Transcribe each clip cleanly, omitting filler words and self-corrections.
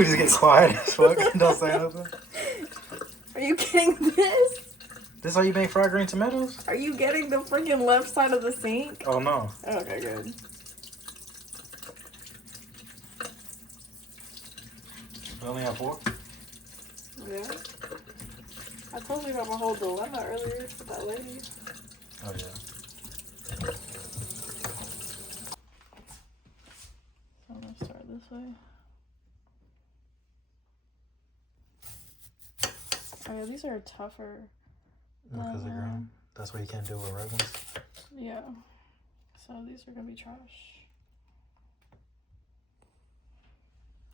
We just get quiet as fuck. Don't say nothing. Are you getting this? This how you make fried green tomatoes? Are you getting the freaking left side of the sink? Oh no. Okay, good. We only have 4? Yeah. I told you about my whole dilemma earlier with that lady. Oh yeah. So I'm gonna start this way. Oh yeah, these are tougher. Because they're green. That's why you can't do it with red ones. Yeah. So these are gonna be trash.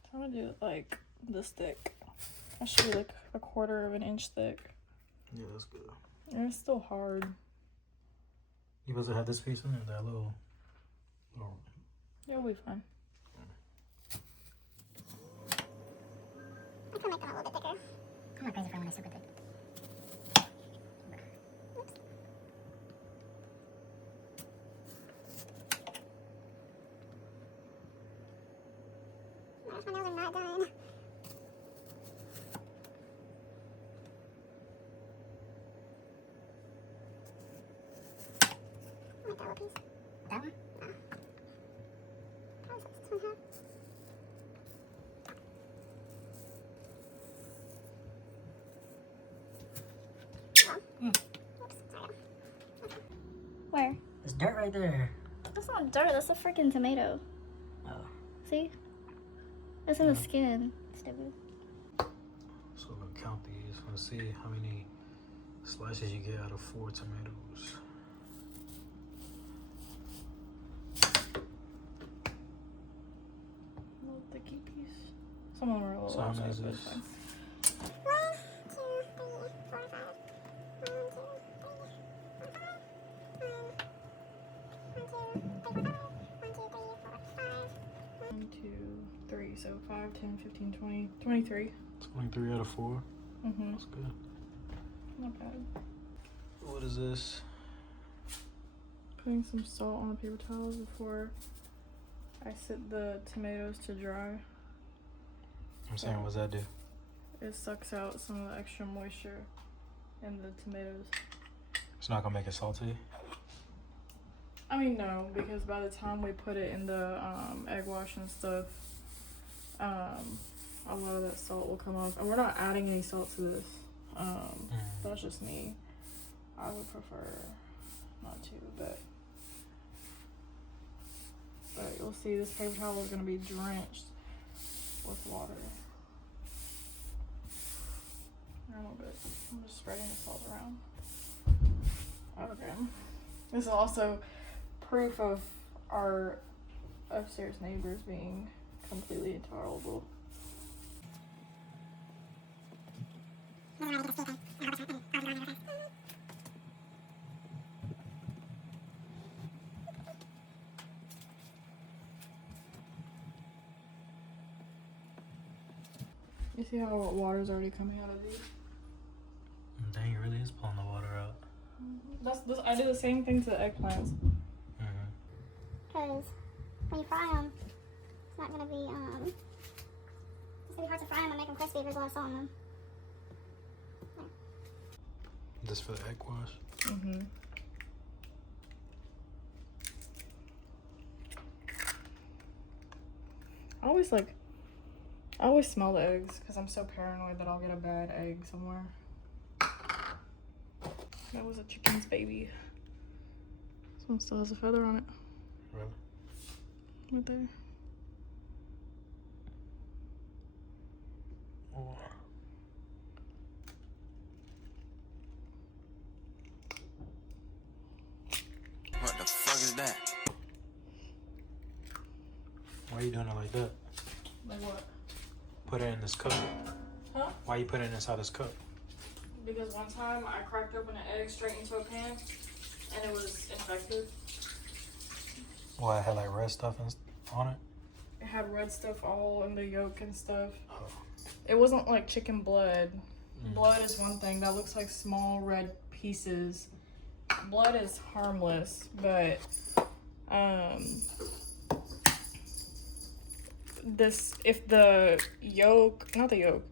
So I'm gonna do it like this thick. That should be like a 1/4 of an inch thick. Yeah, that's good. And it's still hard. You supposed to have this piece in there, that little. It'll be fine. I can make them a little bit thicker. I'm not crazy for when it's super thick. Oops. Marshmallows are not done. I like that little piece. That one? No. Probably this one here. Where? There's dirt right there. That's not dirt, that's a freaking tomato. Oh. See? It's in the skin. Stupid. So we'll count these. Let's see how many slices you get out of 4 tomatoes. A little thicky piece. Some of them are a little So how many is outside, but this? it's fine. 1, 2, 3, so 5, 10, 15, 20, 23. 23 out of 4. Mm-hmm. That's good. Not bad. What is this? Putting some salt on the paper towels before I sit the tomatoes to dry. I'm saying, what's that do? It sucks out some of the extra moisture in the tomatoes. It's not gonna make it salty. I mean, no, because by the time we put it in the egg wash and stuff, a lot of that salt will come off. And we're not adding any salt to this. That's just me. I would prefer not to, but you'll see this paper towel is going to be drenched with water. A little bit. I'm just spreading the salt around. Okay. This is also proof of our upstairs neighbors being completely intolerable. You see how water's already coming out of these? Dang, it really is pulling the water out. I do the same thing to the eggplants. Because when you fry them, it's not going to be, it's going to be hard to fry them and make them crispy if there's a lot of salt in them. Just for the egg wash? Mm-hmm. I always smell the eggs because I'm so paranoid that I'll get a bad egg somewhere. That was a chicken's baby. This one still has a feather on it. Really? Right there. Oh. What the fuck is that? Why are you doing it like that? Like what? Put it in this cup. Huh? Why you put it inside this cup? Because one time I cracked open an egg straight into a pan and it was infected. Why, it had like red stuff on it? It had red stuff all in the yolk and stuff. Oh. It wasn't like chicken blood. Blood is one thing that looks like small red pieces. Blood is harmless, but if the yolk, not the yolk,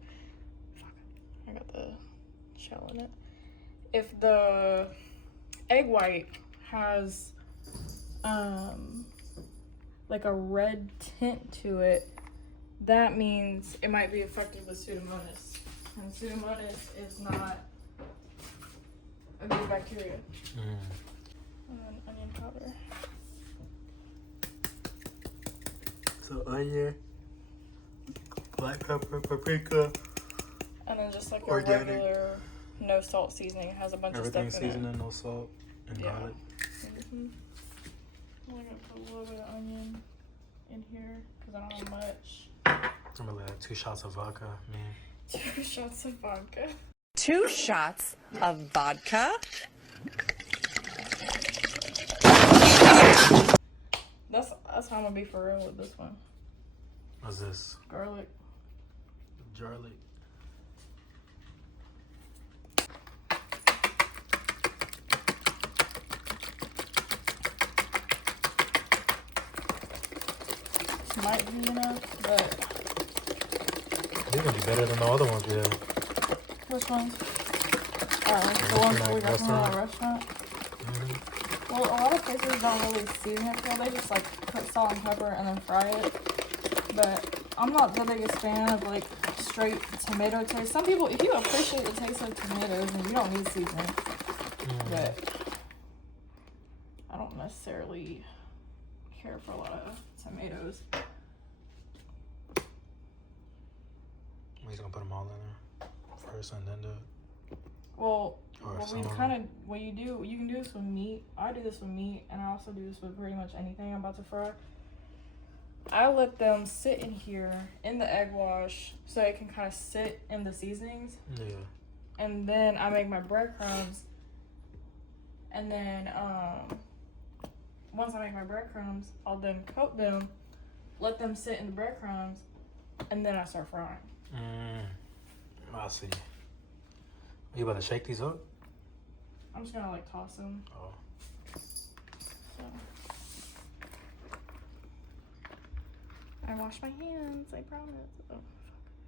fuck, I got the shell in it. If the egg white has like a red tint to it, that means it might be affected with Pseudomonas. And Pseudomonas is not a good bacteria. And then onion powder. So onion, black pepper, paprika. And then just like Organic. a regular no salt seasoning. It has a bunch Everything of stuff in seasoned, no salt, and Yeah. garlic. I'm only gonna put a little bit of onion in here because I don't have much. I'm gonna let 2 shots of vodka, man. 2 shots of vodka. 2 shots of vodka. That's how I'm gonna be for real with this one. What's this? Garlic. Garlic. Might be enough, but These gonna be better than the other ones we have. which ones? The ones that we got from the restaurant. Well, a lot of places don't really season it well. They just like put salt and pepper and then fry it. But I'm not the biggest fan of like straight tomato taste. Some people, if you appreciate the taste of tomatoes, then you don't need seasoning. But I don't necessarily care for a lot of tomatoes. We're just gonna put them all in there first and then do it. Well, Or what some we of them. kind of, what you do, you can do this with meat. I do this with meat, and I also do this with pretty much anything I'm about to fry. I let them sit in here in the egg wash so it can kind of sit in the seasonings. Yeah. And then I make my breadcrumbs. And then once I make my breadcrumbs, I'll then coat them, let them sit in the breadcrumbs, and then I start frying. I see. Are you about to shake these up? I'm just gonna like toss them. Oh. So. I washed my hands, I promise. Oh,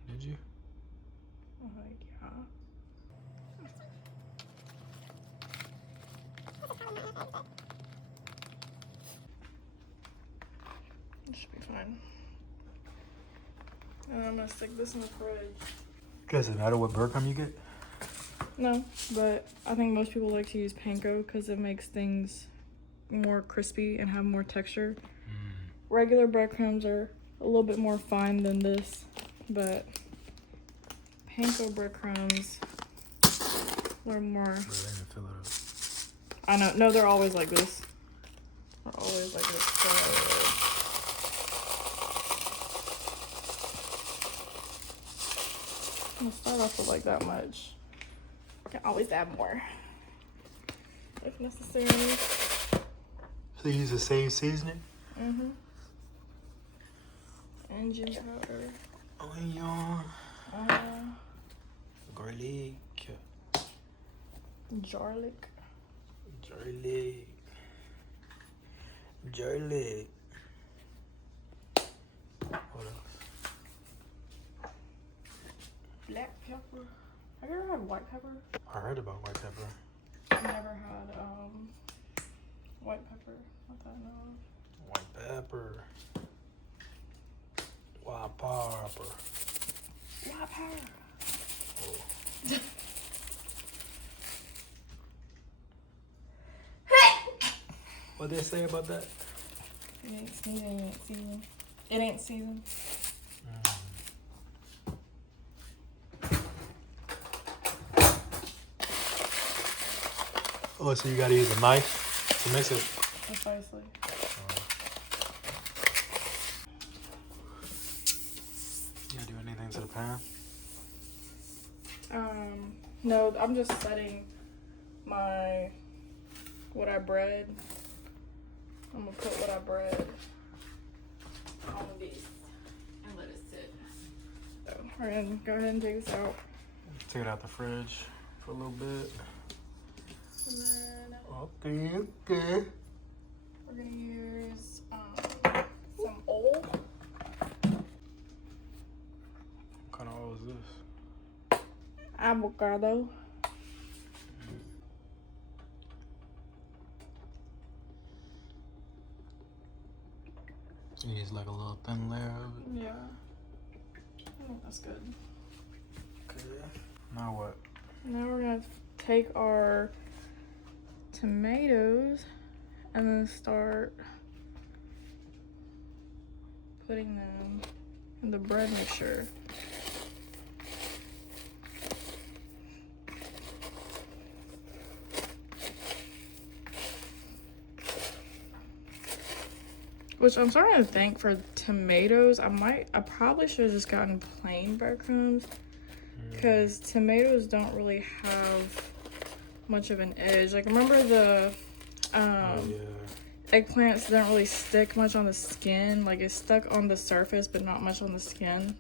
Did you? oh yeah. It should be fine. And I'm gonna stick this in the fridge. Does it matter what breadcrumb you get? No, but I think most people like to use panko because it makes things more crispy and have more texture. Regular breadcrumbs are a little bit more fine than this, but panko breadcrumbs are more. Bro, they didn't fill it up. I know, no, they're always like this. They're always like this. So, I'm gonna start off with like that much. I can always add more if necessary. So you use the same seasoning? And ginger powder. Onion. Garlic. Garlic. Garlic. Garlic. What else? Black pepper. Have you ever had white pepper? I heard about white pepper. I've never had white pepper. Not that I know of. White pepper. White pepper. White pepper. What they say about that? It ain't seasoned. It ain't seasoned. It ain't seasoned. Oh, so you gotta use a knife to mix it? Precisely. You gotta do anything to the pan? No, I'm just setting my what I bred. I'm gonna put what I bred on this and let it sit. So we're gonna go ahead and take this out. Take it out the fridge for a little bit. And then Okay. we're gonna use some oil. avocado. Use like a little thin layer of it. Yeah. I think that's good. Okay. Now what? Now we're gonna take our tomatoes and then start putting them in the bread mixture. Which I'm starting to think for tomatoes, I probably should have just gotten plain breadcrumbs, because tomatoes don't really have much of an edge. Like, remember the eggplants don't really stick much on the skin. Like, it's stuck on the surface, but not much on the skin.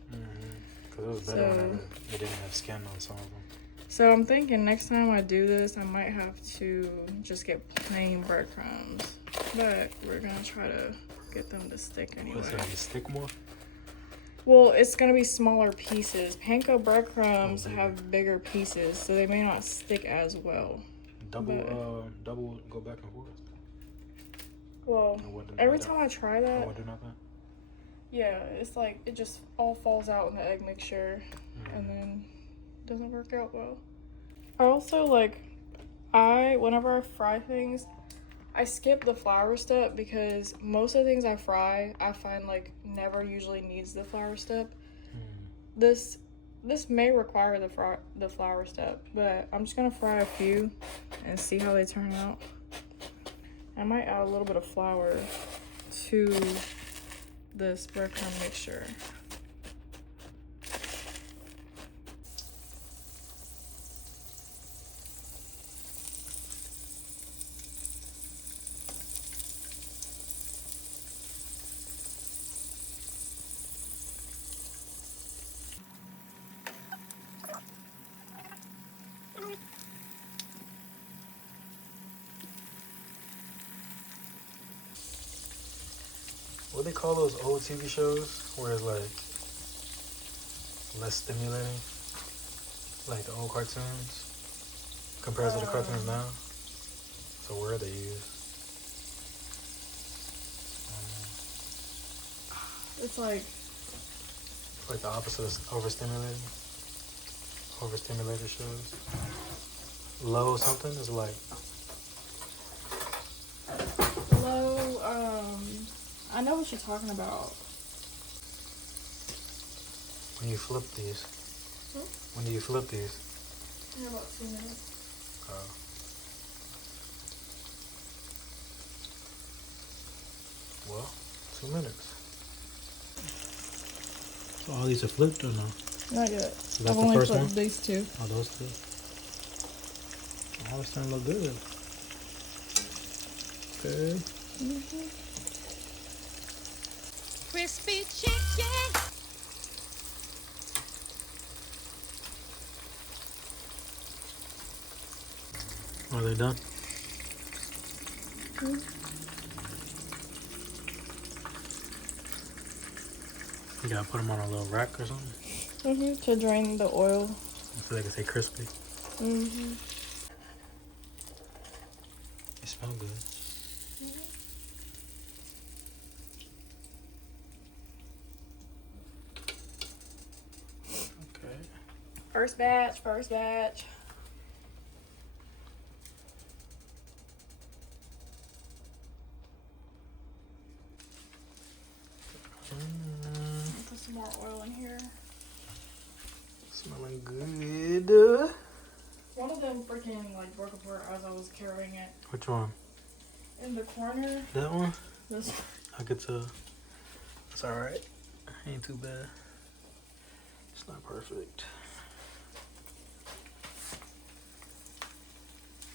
Because it was better whenever it didn't have skin on some of them. So I'm thinking next time I do this, I might have to just get plain breadcrumbs. But we're gonna try to get them to stick anyway. What's that, stick more? Well, it's gonna be smaller pieces. Panko breadcrumbs have bigger pieces, so they may not stick as well. Double go back and forth. Well, every time I try that, do nothing. yeah, it's like it just all falls out in the egg mixture, and then it doesn't work out well. I also whenever I fry things, I skip the flour step, because most of the things I fry, I find like never usually needs the flour step. This may require the flour step, but I'm just gonna fry a few and see how they turn out. I might add a little bit of flour to this breadcrumb mixture. What they call those old TV shows where it's like less stimulating, like the old cartoons compared to the cartoons now? So where they use? It's like the opposite of overstimulated shows. Low something is like low. I know what you're talking about. when you flip these. When do you flip these? In about 2 minutes. Well, 2 minutes. So all these are flipped or no? Not yet. Is that I've the only first flipped one? these two. Oh, those two. Oh, it's starting to look good. Okay. Crispy chicken. Are they done? You gotta put them on a little rack or something To drain the oil. so they can stay crispy. They smell good. Okay. First batch. Put some more oil in here. Smelling good. One of them freaking broke apart as I was carrying it. Which one? In the corner. That one? This. I could tell. It's alright. Ain't too bad. It's not perfect.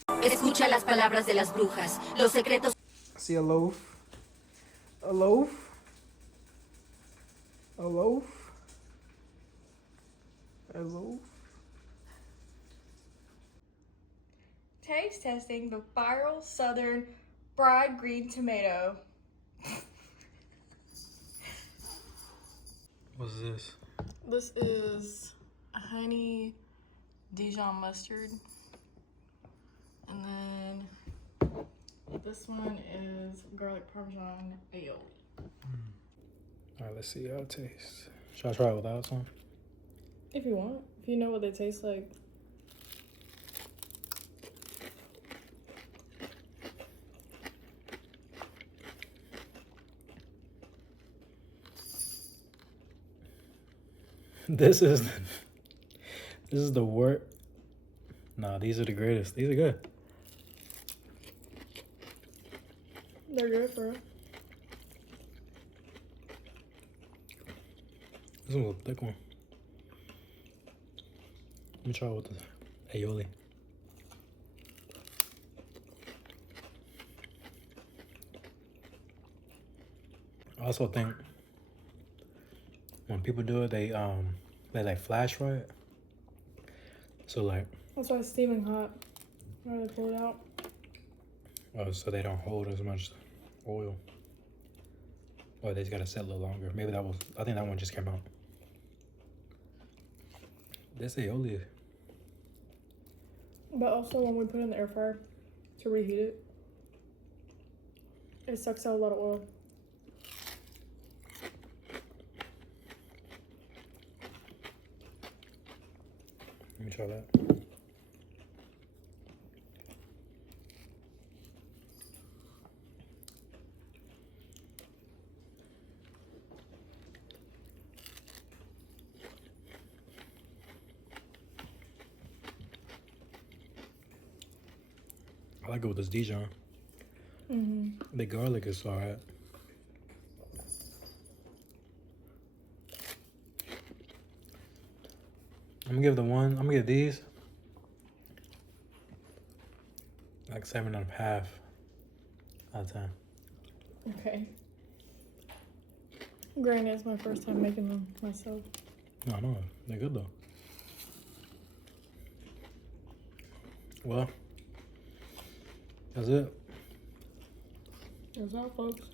Escucha las palabras de las brujas. Los secretos. See a loaf? A loaf? A loaf? A loaf? Taste testing the viral southern fried green tomato. What's this? This is honey Dijon mustard. And then this one is garlic parmesan aioli. All right, let's see how it tastes. Should I try it without some? If you want. If you know what they taste like. This is the worst. Nah, these are the greatest. These are good. They're good, bro. This one's a thick one. Let me try it with the aioli. I also think when people do it, they like flash fry it. So like, That's why it's steaming hot. Why do they pull it out? so they don't hold as much oil. Or they just gotta sit a little longer. Maybe I think that one just came out. This aioli. But also when we put it in the air fryer to reheat it, it sucks out a lot of oil. Let me try that. I like it with this Dijon. The garlic is alright. I'm gonna give these like 7.5 out of 10. Okay. Granted, it's my first time making them myself. No, they're good though. Well, that's it. That's all, folks.